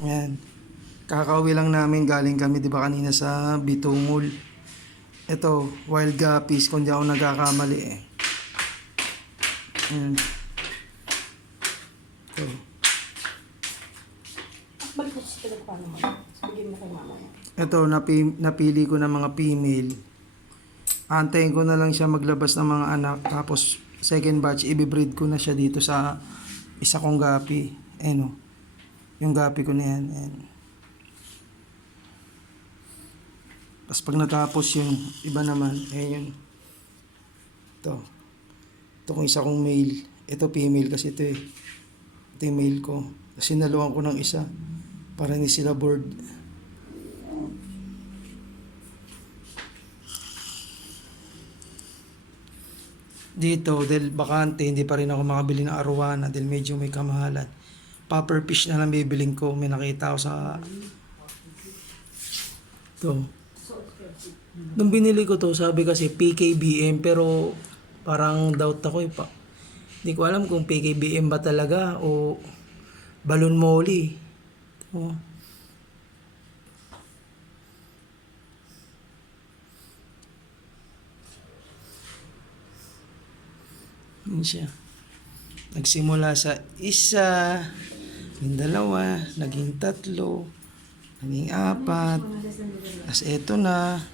Ayan. Kakauwi lang namin, galing kami 'di ba kanina sa Bitungol. Ito, wild guppies kung di ako nagkakamali eh. Ayan. Ito. Balik mo sa pinagpano mo. Bigyan mo kay mama mo. Ito, napili ko ng mga female. Antayin ko na lang siya maglabas ng mga anak. Tapos, second batch, ibibreed ko na siya dito sa isa kong gapi. Ayan o. Yung gapi ko na yan. Ayan. Tapos pag natapos yung iba naman, ayan yun. Ito. Ito kung isa kong male. Ito female kasi ito eh. Ito yung male ko. Kasi sinaluan ko ng isa. Para hindi sila bored. Dito, dahil bakante, hindi pa rin ako makabili ng arowana dahil medyo may kamahalan. Popper fish na lang bibiling ko. May nakita ako sa... Ito. Nung binili ko to, sabi kasi PKBM pero parang doubt ako eh pa. Hindi ko alam kung PKBM ba talaga o balon molly. Ito. Yun siya. Nagsimula sa isa, naging dalawa, naging tatlo, naging apat. Tapos eto na.